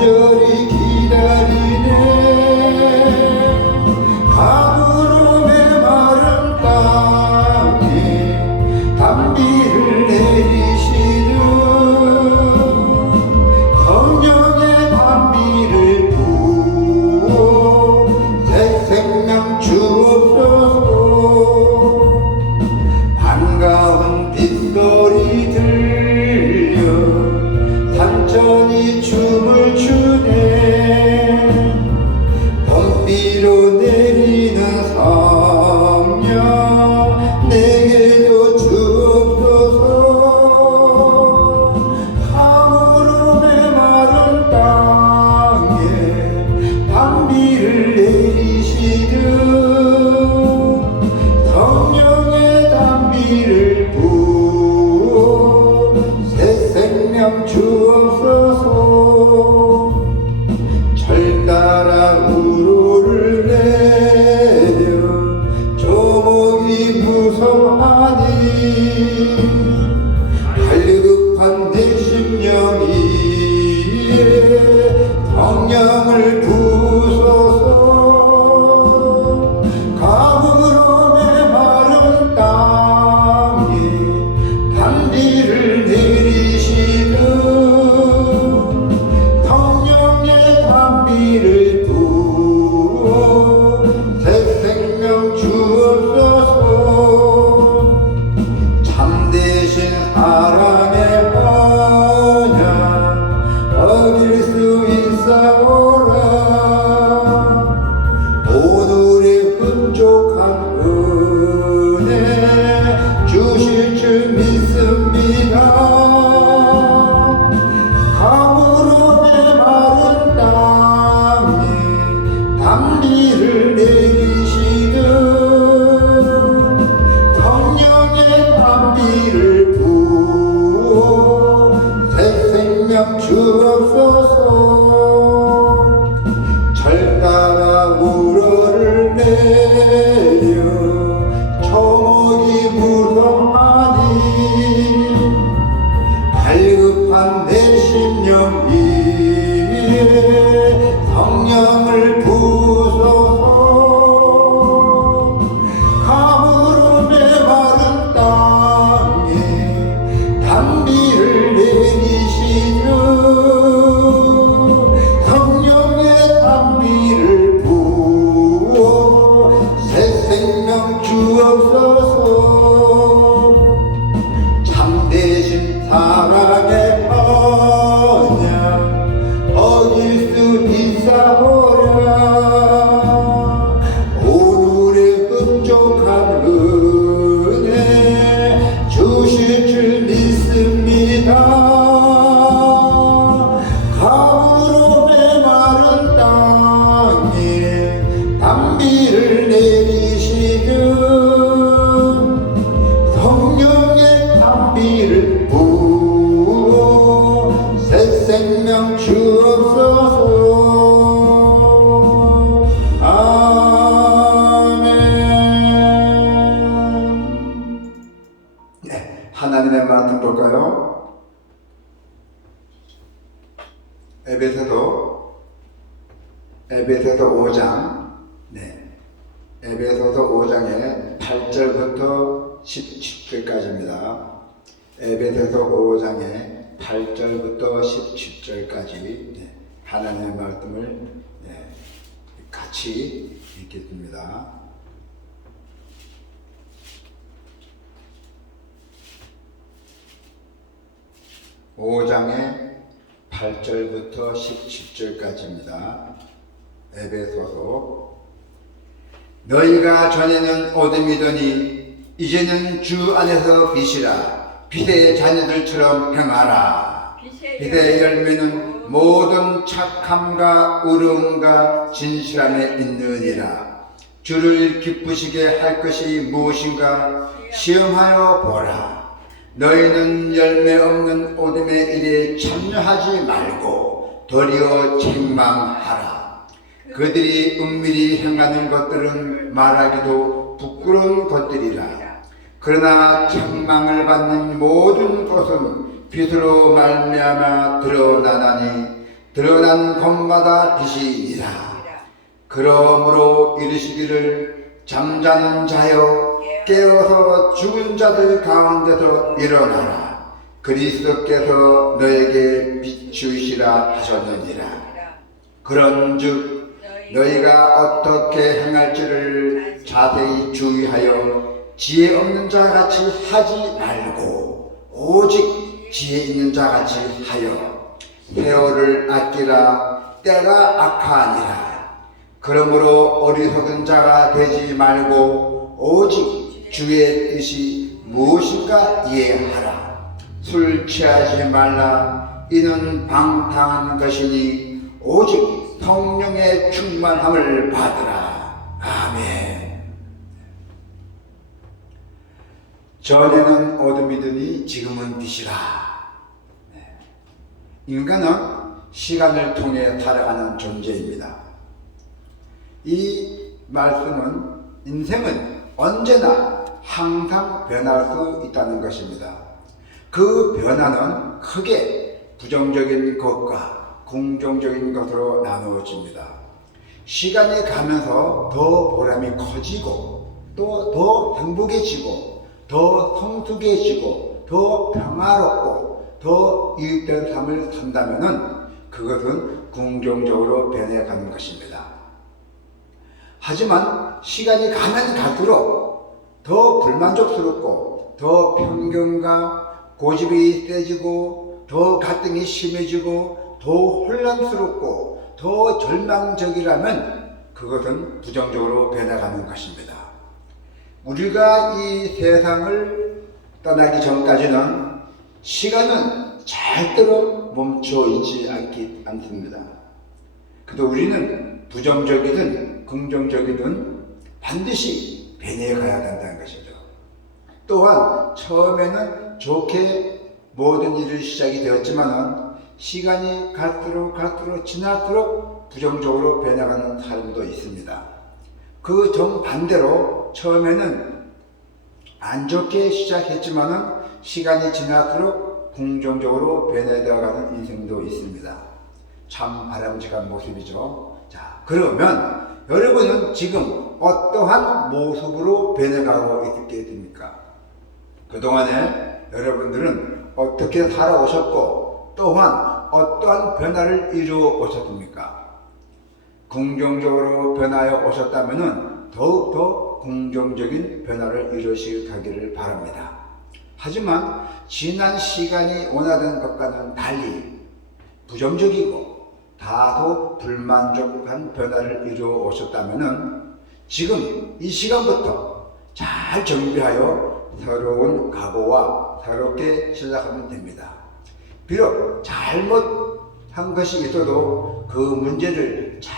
간절히 기다리네. 가물어 메마른 땅에 단비를 내리시는 성령의 단비를 부어 새 생명 주옵소서. 반가운 빗소리 들려 산천이 춤을 추네. 봄비로 내리는 성령 내게도 주옵소서. 가물어 메마른 땅에 단비를 내리시듯 성령의 단비를 부어 새 생명 주옵소서. 절 따라 우로를 내려 조목이 무성하니 갈급한 내 심령이에 성령을 부소서. 가물어 메마른 땅에 단비를 내리시듯 성령의 단비를 부어 새 생명 주옵소서. 참되신 사랑의 언약 어길 수 있사오라. 오늘의 흡족한 은혜 주실 줄 믿습니다. 가물어 메마른 땅에 단비를 내리시듯 성령의 단비를 부어 새 생명 주옵소서. 절 따라 우러를 내려 초목이 무성하니 갈급한 내 심령이에 성령을 부소서. 가물어 메마른 땅에 단비를 내리시듯 성령의 단비를 부어 새 생명 주옵소서. 참되신 사랑의 언약 어길 수 있사오라. 오늘의 흡족한 은혜 주실 줄 믿습니다. 가물어 메마른 땅에 단비를 내리시듯 성령의 단비를 부어 새 생명 주옵소서. 아멘. 네, 하나님의 말씀 볼까요? 에베소서 5장, 에베소서 5장의 8절부터 17절까지입니다. 에베소서 5장의 8절부터 17절까지 하나님의 말씀을 같이 읽겠습니다. 5장의 8절부터 17절까지입니다. 에베소서. 너희가 전에는 어둠이더니 이제는 주 안에서 빛이라. 빛의 자녀들처럼 행하라. 빛의 열매는 모든 착함과 의로움과 진실함에 있느니라. 주를 기쁘시게 할 것이 무엇인가 시험하여 보라. 너희는 열매 없는 어둠의 일에 참여하지 말고 도리어 책망하라. 그들이 은밀히 행하는 것들은 말하기도 부끄러운 것들이라. 그러나 책망을 받는 모든 것은 빛으로 말미암아 드러나나니 드러난 곳마다 빛이니라. 그러므로 이르시기를 잠자는 자여 깨어서 죽은 자들 가운데서 일어나라. 그리스도께서 너에게 비추시라 하셨느니라. 그런즉 너희가 어떻게 행할지를 자세히 주의하여 지혜 없는 자같이 하지 말고 오직 지혜 있는 자같이 하여 세월을 아끼라. 때가 악하니라. 그러므로 어리석은 자가 되지 말고 오직 주의 뜻이 무엇인가 이해하라. 술 취하지 말라. 이는 방탕한 것이니 오직 성령의 충만함을 받으라. 아멘. 전에는 어둠이더니 지금은 빛이라. 인간은 시간을 통해 살아가는 존재입니다. 이 말씀은 인생은 언제나 항상 변할 수 있다는 것입니다. 그 변화는 크게 부정적인 것과 긍정적인 것으로 나누어집니다. 시간이 가면서 더 보람이 커지고 또 더 행복해지고 더 성숙해지고 더 평화롭고 더 유익된 삶을 산다면 그것은 긍정적으로 변해가는 것입니다. 하지만 시간이 가면 갈수록 더 불만족스럽고 더 편견과 고집이 세지고 더 갈등이 심해지고 더 혼란스럽고 더 절망적이라면 그것은 부정적으로 변해가는 것입니다. 우리가 이 세상을 떠나기 전까지는 시간은 절대로 멈춰 있지 않습니다. 그래도 우리는 부정적이든 긍정적이든 반드시 변해가야 된다는 것이죠. 또한 처음에는 좋게 모든 일이 시작이 되었지만은 시간이 갈수록 지날수록 부정적으로 변해가는 사람도 있습니다. 그 정반대로 처음에는 안 좋게 시작했지만은 시간이 지날수록 긍정적으로 변해가는 인생도 있습니다. 참 바람직한 모습이죠. 자, 그러면 여러분은 지금 어떠한 모습으로 변해가고 있게 됩니까? 그동안에 여러분들은 어떻게 살아오셨고 또한 어떠한 변화를 이루어 오셨습니까? 긍정적으로 변하여 오셨다면 더욱더 긍정적인 변화를 이루시기를 바랍니다. 하지만 지난 시간이 원하던 것과는 달리 부정적이고 다소 불만족한 변화를 이루어 오셨다면 지금 이 시간부터 잘 정비하여 새로운 각오와 새롭게 시작하면 됩니다. 비록 잘못한 것이 있어도 그 문제를 잘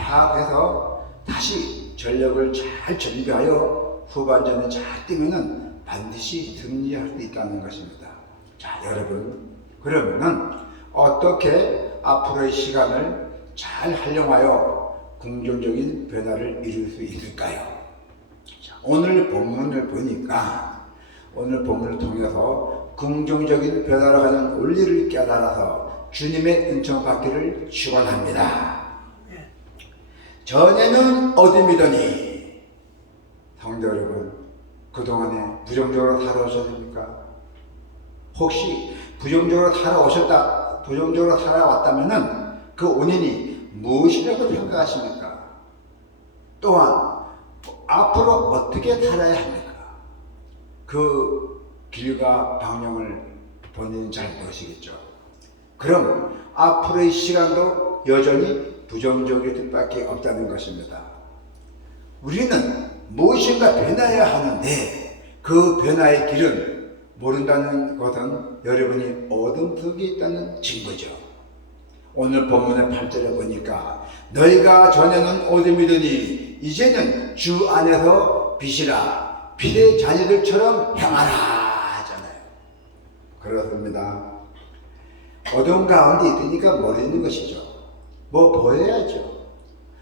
파악해서 다시 전력을 잘 정비하여 후반전에 잘 뛰면은 반드시 승리할 수 있다는 것입니다. 자, 여러분, 그러면은 어떻게 앞으로의 시간을 잘 활용하여 긍정적인 변화를 이룰 수 있을까요? 자, 오늘 본문을 보니까 오늘 본문을 통해서 긍정적인 변화로 가는 원리를 깨달아서 주님의 은총 받기를 축원합니다. 전에는 어둠이더니 성도 여러분, 그동안에 부정적으로 살아오셨습니까? 혹시 부정적으로 살아왔다면은 그 원인이 무엇이라고 생각하십니까? 또한 앞으로 어떻게 살아야 합니까? 그 길과 방향을 본인은 잘 모르시겠죠. 그럼 앞으로의 시간도 여전히 부정적일 수밖에 없다는 것입니다. 우리는 무엇인가 변화해야 하는데 그 변화의 길은 모른다는 것은 여러분이 어둠 속에 있다는 증거죠. 오늘 본문의 8절에 보니까 너희가 전에는 어둠이더니 이제는 주 안에서 빛이라. 빛의 자녀들처럼 행하라 하잖아요. 그렇습니다. 어둠 가운데 있으니까 모르는 것이죠. 뭐 보여야죠.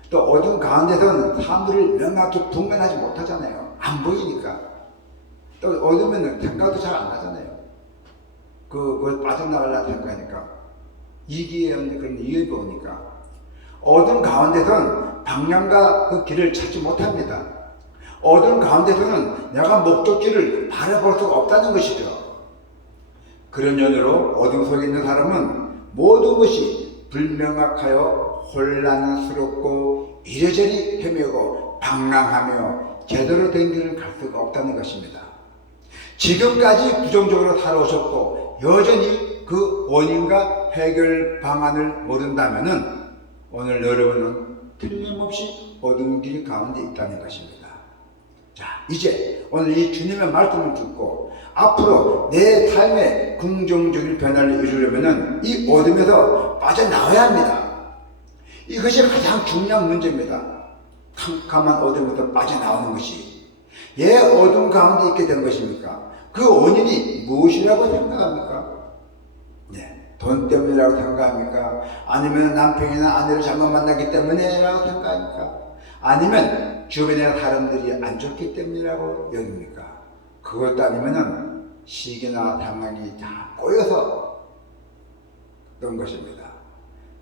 또 어둠 가운데서는 사람들을 명확히 분간하지 못하잖아요. 안 보이니까. 또 어두우면 생각도 잘 안 나잖아요. 그걸 빠져나가려고 생각하니까. 이기의 그런 이유가 오니까 어둠 가운데서는 방향과 그 길을 찾지 못합니다. 어둠 가운데서는 내가 목적지를 바라볼 수가 없다는 것이죠. 그런 연유로 어둠 속에 있는 사람은 모든 것이 불명확하여 혼란스럽고 이래저래 헤매고 방랑하며 제대로 된 길을 갈 수가 없다는 것입니다. 지금까지 부정적으로 살아오셨고 여전히 그 원인과 해결 방안을 모른다면은 오늘 여러분은 틀림없이 어두운 길 가운데 있다는 것입니다. 자, 이제 오늘 이 주님의 말씀을 듣고 앞으로 내 삶에 긍정적인 변화를 이루려면은 이 어둠에서 빠져나와야 합니다. 이것이 가장 중요한 문제입니다. 캄캄한 어둠에서 빠져나오는 것이 왜 어둠 가운데 있게 된 것입니까? 그 원인이 무엇이라고 생각합니까? 네, 돈 때문이라고 생각합니까? 아니면 남편이나 아내를 잘못 만나기 때문이라고 생각합니까? 아니면 주변의 사람들이 안 좋기 때문이라고 여깁니까? 그것도 아니면은 시기나 상황이 다 꼬여서 그런 것입니다.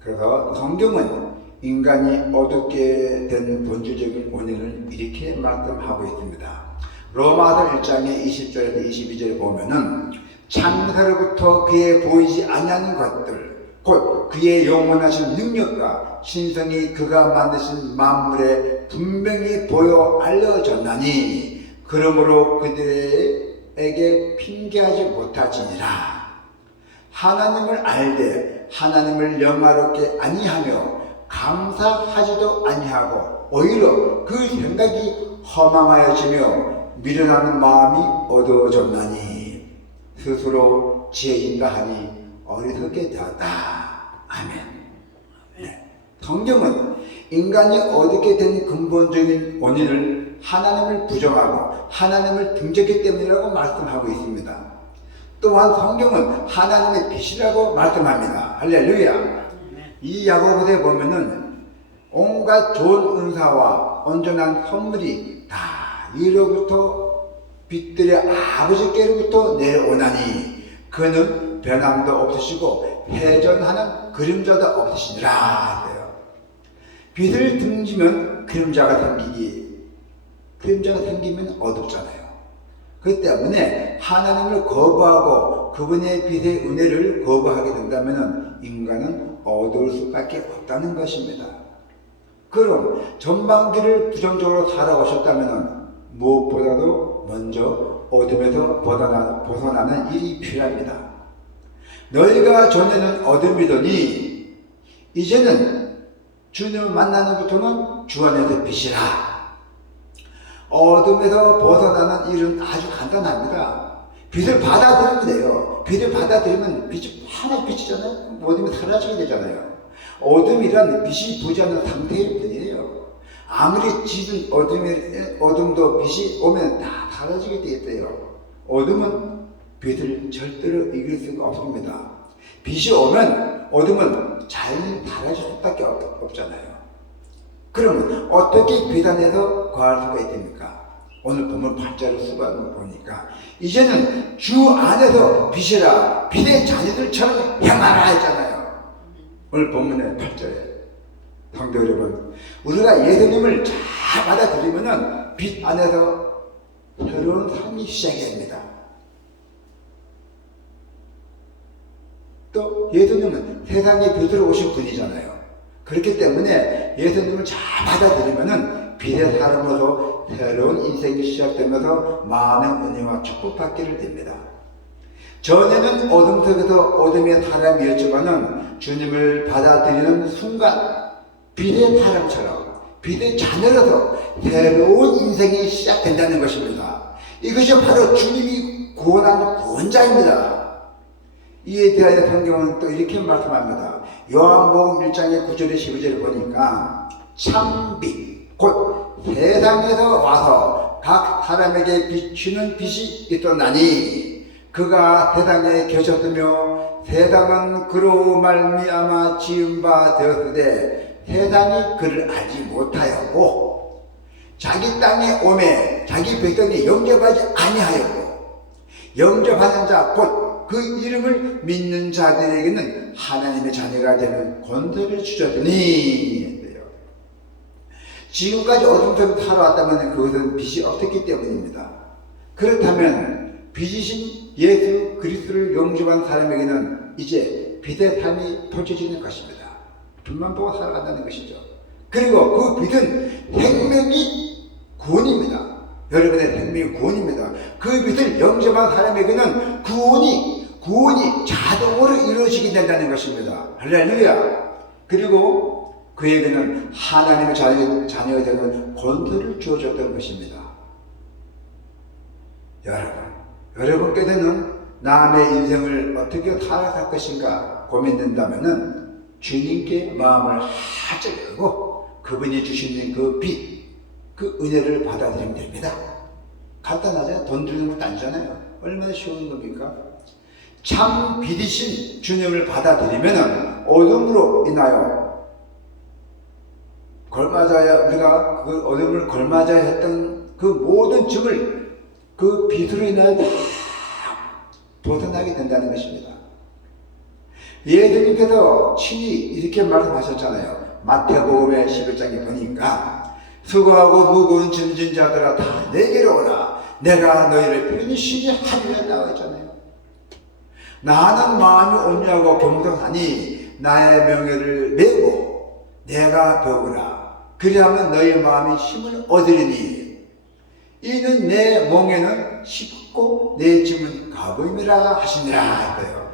그래서 성경은 인간이 어둡게 된 본질적인 원인을 이렇게 말씀하고 있습니다. 로마서 1장의 20절에서 22절에 보면은 창세로부터 그에 보이지 아니하는 것들 곧 그의 영원하신 능력과 신성이 그가 만드신 만물에 분명히 보여 알려졌나니 그러므로 그들에게 핑계하지 못하지니라. 하나님을 알되 하나님을 영화롭게 아니하며 감사하지도 아니하고 오히려 그 생각이 허망하여지며 미련한 마음이 어두워졌나니 스스로 지혜 있다 하니 어리석게 되었다. 아멘. 네. 성경은 인간이 어둡게 된 근본적인 원인을 하나님을 부정하고 하나님을 등졌기 때문이라고 말씀하고 있습니다. 또한 성경은 하나님의 빛이라고 말씀합니다. 할렐루야. 이 야고보서에 보면은 온갖 좋은 은사와 온전한 선물이 다 위로부터 빛들의 아버지께로부터 내려오나니 그는 변함도 없으시고 회전하는 그림자도 없으시니라. 빛을 등지면 그림자가 생기면 어둡잖아요. 그 때문에 하나님을 거부하고 그분의 빛의 은혜를 거부하게 된다면 인간은 어두울 수밖에 없다는 것입니다. 그럼 전반기를 부정적으로 살아오셨다면 무엇보다도 먼저 어둠에서 벗어나는 일이 필요합니다. 너희가 전에는 어둠이더니 이제는 주님을 만나는부터는 주 안에서 빛이라. 어둠에서 벗어나는 일은 아주 간단합니다. 빛을 받아들이면 돼요. 빛을 받아들이면 빛이 하나의 빛이잖아요. 어둠이 사라지게 되잖아요. 어둠이란 빛이 보지 않는 상태일 뿐이에요. 아무리 짙은 어둠도 빛이 오면 다 사라지게 되겠대요. 어둠은 빛을 절대로 이길 수가 없습니다. 빛이 오면 어둠은 자연히 사라질 수밖에 없잖아요. 그러면 어떻게 빛 안에서 거할 수가 있습니까? 오늘 보면 8절을 수고하는 거 보니까 이제는 주 안에서 빛이라 빛의 자녀들처럼 행하라 했잖아요. 오늘 본문의 8절에 성도 여러분, 우리가 예수님을 잘 받아들이면은 빛 안에서 새로운 삶이 시작이 됩니다. 또 예수님은 세상의 빛으로 오신 분이잖아요. 그렇기 때문에 예수님을 잘 받아들이면은 빛의 사람으로서 새로운 인생이 시작되면서 많은 은혜와 축복받기를 됩니다. 전에는 어둠 속에서 어둠의 사람이었지만은 주님을 받아들이는 순간 빛의 사람처럼 빛의 자녀로서 새로운 인생이 시작된다는 것입니다. 이것이 바로 주님이 구원한 구원자입니다. 이에 대하여 성경은 또 이렇게 말씀합니다. 요한복음 1장의 9절에 12절을 보니까 참빛 곧 세상에서 와서 각 사람에게 비추는 빛이 있었나니 그가 세상에 계셨으며 세상은 그로 말미암아 지은 바 되었으되 세상이 그를 알지 못하였고 자기 땅에 오매 자기 백성이 영접하지 아니하였고 영접하는 자 곧 그 이름을 믿는 자들에게는 하나님의 자녀가 되는 권세를 주셨더니 했대요. 지금까지 어둠 속에 살아왔다면 그것은 빛이 없었기 때문입니다. 그렇다면 빛이신 예수 그리스도를 영접한 사람에게는 이제 빛의 삶이 펼쳐지는 것입니다. 빛만 보고 살아간다는 것이죠. 그리고 그 빛은 생명이 구원입니다. 여러분의 생명이 구원입니다. 그 빛을 영접한 사람에게는 구원이 자동으로 이루어지게 된다는 것입니다. 할렐루야. 그리고 그에게는 하나님의 자녀가 되는 권세를 주어줬던 것입니다. 여러분께서는 남의 인생을 어떻게 살아갈 것인가 고민된다면 주님께 마음을 활짝 열고 그분이 주시는 그 빛, 그 은혜를 받아들이면 됩니다. 간단하잖아요. 돈 주는 것도 아니잖아요. 얼마나 쉬운 겁니까? 참 빛이신 주님을 받아들이면 어둠으로 인하여 우리가 그 어둠을 걸맞아야 했던 그 모든 짐을 그 빛으로 인하여 다 벗어나게 된다는 것입니다. 예수님께서 친히 이렇게 말씀하셨잖아요. 마태복음의 11장에 보니까 수고하고 무거운 짐진 자들아 다 내게로 오라. 내가 너희를 편히 쉬게 하리라 나와 있잖아요. 나는 마음이 온유하고 겸손하니 나의 명예를 메고 내가 배우라. 그리하면 너희 마음이 힘을 얻으리니 이는 내 멍에는 쉽고 내 짐은 가벼움이라 하시니라 했어요.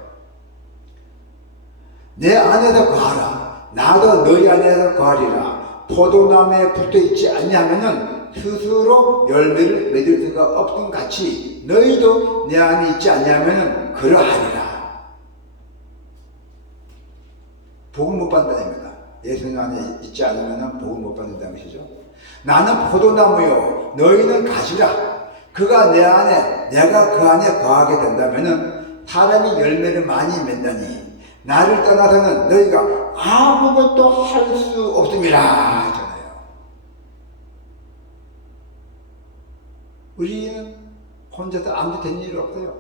내 안에서 거하라. 나도 너희 안에서 거하리라. 포도나무에 붙어있지 아니하면은 스스로 열매를 맺을 수가 없음 같이 너희도 내 안에 있지 아니하면은 그러하리라. 복을 못 받는다입니다. 예수님 안에 있지 않으면은 복을 못 받는다는 것이죠. 나는 포도나무요 너희는 가지라. 그가 내 안에 내가 그 안에 거하게 된다면은 사람이 열매를 많이 맺다니 나를 떠나서는 너희가 아무것도 할 수 없음이라 하잖아요. 우리는 혼자서 아무도 된 일이 없어요.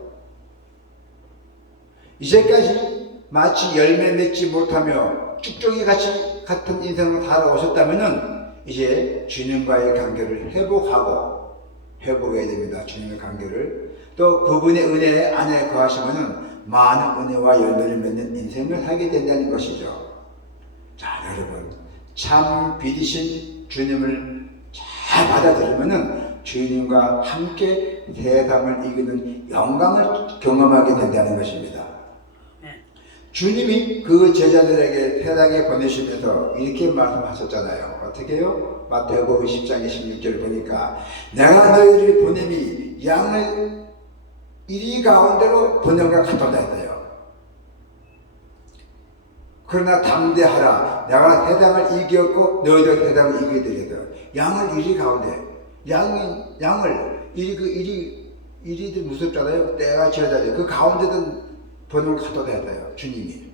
이제까지 마치 열매 맺지 못하며 쭉정이 같은 인생을 살아오셨다면은 이제 주님과의 관계를 회복해야 됩니다. 주님의 관계를. 또 그분의 은혜 안에 거하시면은 많은 은혜와 열매를 맺는 인생을 살게 된다는 것이죠. 자, 여러분, 참 빛이신 주님을 잘 받아들이면은 주님과 함께 세상을 이기는 영광을 경험하게 된다는 것입니다. 주님이 그 제자들에게 세상에 보내시면서 이렇게 말씀하셨잖아요. 어떻게 해요? 마태복음 20장의 16절을 보니까 내가 너희를 보냄이 양을 이리 가운데로 보냄과 같다 했어요. 그러나 담대하라. 내가 세상을 이겼고 너희도 세상을 이기게 되리라. 양을 이리 가운데 양을 이리들 무섭잖아요. 때가 지어져요. 그 가운데든 보냄과 같다 했어요. 주님이.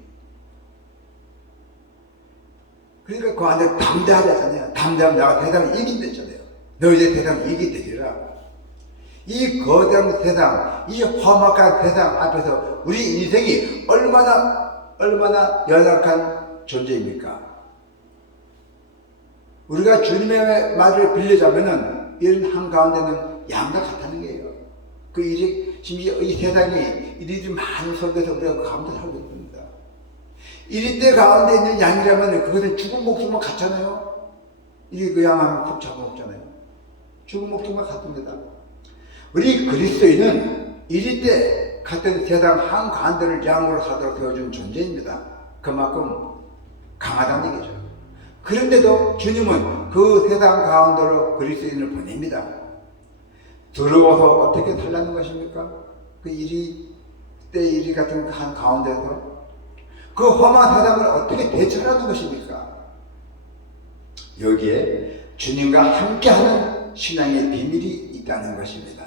그러니까 그 안에 담대하잖아요. 담대하면 내가 세상을 이긴다 했잖아요. 너희들 세상을 이기게 되리라. 이 거대한 세상, 이 험악한 세상 앞에서 우리 인생이 얼마나 연약한 존재입니까? 우리가 주님의 말을 빌리자면은 이런 한가운데는 양과 같다는 거예요. 지금 이 세상이 이리들이 많은 속에서 우리가 그 가운데 살고 있습니다. 이리때 가운데 있는 양이라면 그것은 죽은 목숨만 같잖아요. 이리 그 양하면 푹 잡아먹잖아요. 죽은 목숨만 같습니다. 우리 그리스도인은 이리때 같은 세상 한가운데를 양으로 사도록 되어준 존재입니다. 그만큼 강하다는 얘기죠. 그런데도 주님은 그 세상 가운데로 그리스도인을 보냅니다. 들어와서 어떻게 살라는 것입니까? 그 이리 같은 한 가운데서 그 험한 세상을 어떻게 대처하는 것입니까? 여기에 주님과 함께하는 신앙의 비밀이 있다는 것입니다.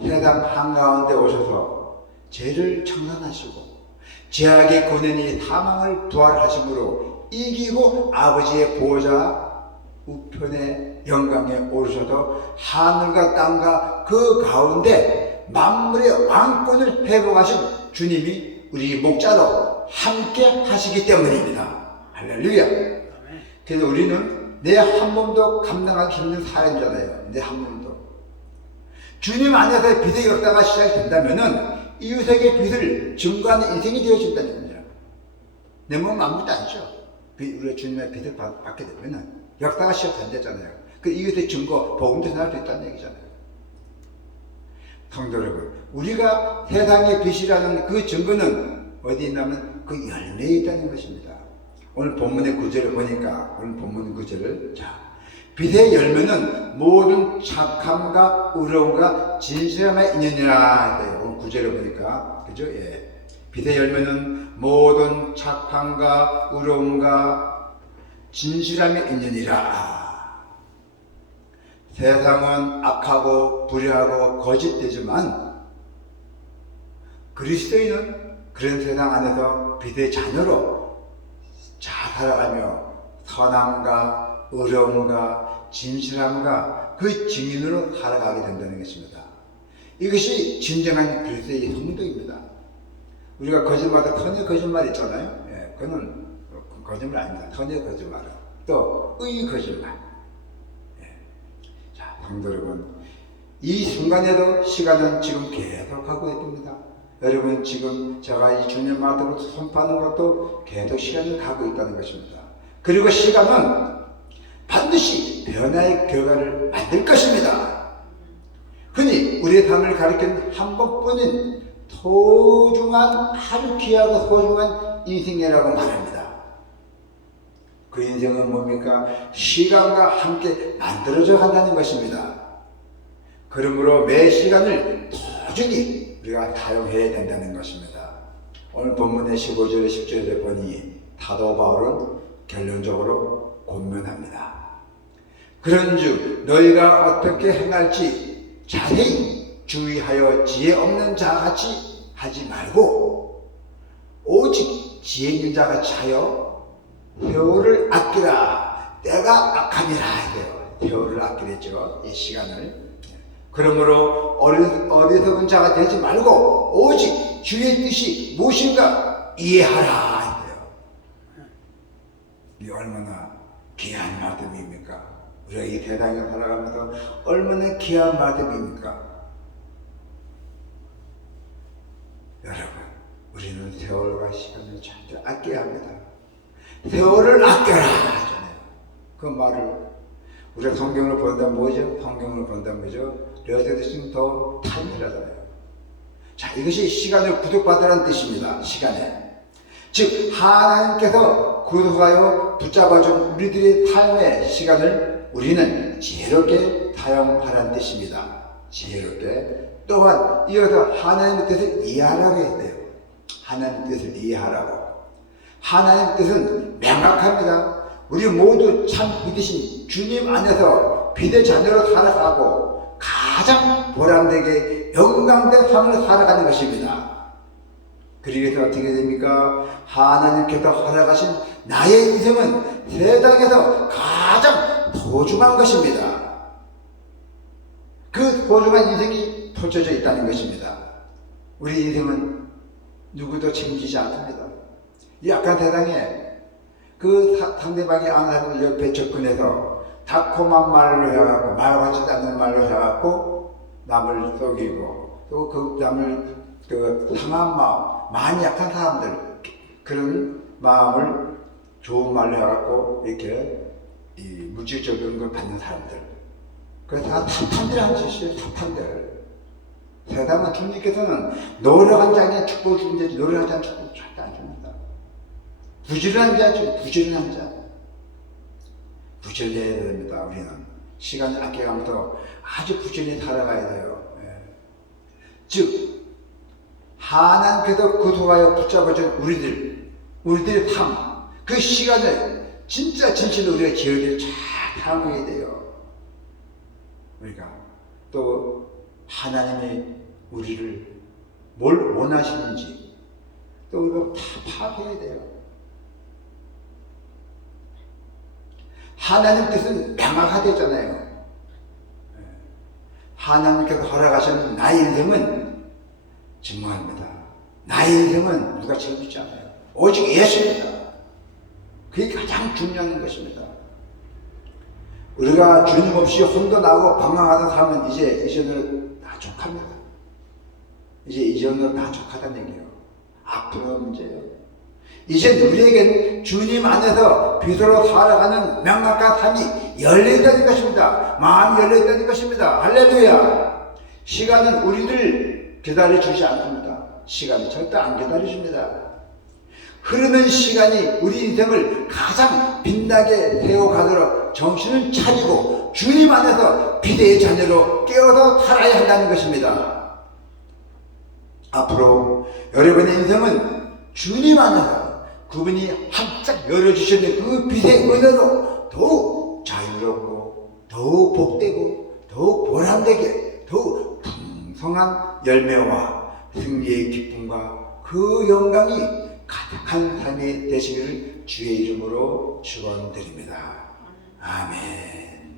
세상 한가운데 오셔서 죄를 청산하시고 죄악의 권한이 사망을 부활하심으로 이기고 아버지의 보좌 우편의 영광에 오르셔서 하늘과 땅과 그 가운데 만물의 왕권을 회복하신 주님이 우리 목자로 함께 하시기 때문입니다. 할렐루야. 그래서 우리는 내 한 몸도 감당하기 힘든 사람이잖아요. 내 한 몸도. 주님 안에서 빚의 역사가 시작이 된다면은 이웃에게 빚을 증거하는 인생이 되어진다는 겁니다. 내 몸은 아무것도 아니죠. 우리가 주님의 빚을 받게 되면은 역사가 시작된다잖아요. 그 이웃의 증거, 복음도 전할 수 있다는 얘기잖아요. 성도 여러분, 우리가 세상의 빚이라는 그 증거는 어디 있냐면 그 열매에 있다는 것입니다. 오늘 본문의 구절을 보니까, 오늘 본문 구절을, 빚의 열매는 모든 착함과 의로움과 진실함에 있느니라. 오늘 구절을 보니까, 그죠? 예. 빚의 열매는 모든 착함과 의로움과 진실함에 있느니라. 세상은 악하고 불의하고 거짓되지만 그리스도인은 그런 세상 안에서 빚의 자녀로 잘 살아가며 선함과 의로움과 진실함과 그 증인으로 살아가게 된다는 것입니다. 이것이 진정한 그리스도의 성도입니다. 우리가 거짓말도 터널 거짓말 있잖아요. 예, 그거는 거짓말 아닙니다. 터널 거짓말. 또 의 거짓말. 예. 자, 성도 여러분, 이 순간에도 시간은 지금 계속 가고 있습니다. 여러분, 지금 제가 이 주님 말씀을 선포하는 것도 계속 시간을 가고 있다는 것입니다. 그리고 시간은 반드시 변화의 결과를 만들 것입니다. 흔히 우리의 삶을 가리키는 한 번뿐인 소중한, 아주 귀하고 소중한 인생이라고 말합니다. 그 인생은 뭡니까? 시간과 함께 만들어져 간다는 것입니다. 그러므로 매 시간을 소중히 우리가 사용해야 된다는 것입니다. 오늘 본문의 15절, 10절에 보니 사도 바울은 결론적으로 권면합니다. 그런즉 너희가 어떻게 행할지 자세히 주의하여 지혜 없는 자같이 하지 말고 오직 지혜 있는 자같이 하여 세월을 아끼라. 때가 악함이라 해요. 세월을 아끼랬죠, 이 시간을. 그러므로 어리석은 자가 되지 말고 오직 주의 뜻이 무엇인가 이해하라 해요. 이 얼마나 귀한 말씀입니까? 우리가 이 세상에 살아가면서 얼마나 귀한 말씀입니까? 여러분, 우리는 세월과 시간을 잘 아껴야 합니다. 세월을 아껴라 하잖아요. 그 말을 우리가 성경을 본다면 뭐죠? 성경을 본다면 뭐죠? 레어데드슨 더 타임이라잖아요. 자, 이것이 시간을 구속받으라는 뜻입니다. 시간에. 즉, 하나님께서 구속하여 붙잡아준 우리들의 삶의 시간을 우리는 지혜롭게 사용하라는 뜻입니다. 지혜롭게. 또한 이어서 하나님의 뜻을 이해하라고 했대요. 하나님의 뜻을 이해하라고. 하나님의 뜻은 명확합니다. 우리 모두 참 믿으신 주님 안에서 빚의 자녀로 살아가고 가장 보람되게 영광된 삶을 살아가는 것입니다. 그래서 어떻게 됩니까? 하나님께서 허락하신 나의 인생은 세상에서 가장 소중한 것입니다. 그 소중한 인생이 펼쳐져 있다는 것입니다. 우리 인생은 누구도 챙기지 않습니다. 이 악한 세상에 그 상대방이 안 하는 옆에 접근해서 달콤한 말로 해갖고 말 같지도 않는 말로 해갖고 남을 속이고 또 그 남을 상한 마음, 많이 약한 사람들 그런 마음을 좋은 말로 해갖고 이렇게 물질적인 걸 받는 사람들, 그래서 다 사탄들이라는 짓이에요. 사탄들. 세상은 주님께서는 노력한 자에게 축복을 주는데 노력하지 않은 축복을 절대 안 줍니다. 부지런한 자죠. 부지런한 자. 부지런해야 됩니다. 우리는 시간을 아껴가면서 아주 부지런히 살아가야 돼요. 예. 즉 하나님께서 구속하여 붙잡아준 우리들의 삶, 그 시간을 진짜 진실로 우리가 기억에 잘 사용해야 돼요. 우리가 또 하나님이 우리를 뭘 원하시는지 또 우리가 다 파악해야 돼요. 하나님 뜻은 명확하대잖아요. 하나님께서 허락하신 나의 인생은 증거합니다. 나의 인생은 누가 책임지지 않아요. 오직 예수입니다. 그게 가장 중요한 것입니다. 우리가 주님 없이 혼돈하고 방황하던 삶은 이제는 다 족합니다. 이제는 다 족하다는 얘기예요. 앞으로 문제예요. 이제 우리에겐 주님 안에서 빛으로 살아가는 명확한 삶이 열려있다는 것입니다. 마음이 열려있다는 것입니다. 할렐루야. 시간은 우리를 기다려주지 않습니다. 시간이 절대 안 기다려줍니다. 흐르는 시간이 우리 인생을 가장 빛나게 세워가도록 정신을 차리고 주님 안에서 비대의 자녀로 깨어서 살아야 한다는 것입니다. 앞으로 여러분의 인생은 주님 안에서 그분이 활짝 열어주시는 그 빛의 은혜로 더욱 자유롭고 더욱 복되고 더욱 보람되게 더욱 풍성한 열매와 승리의 기쁨과 그 영광이 가득한 삶이 되시기를 주의 이름으로 축원드립니다. 아멘.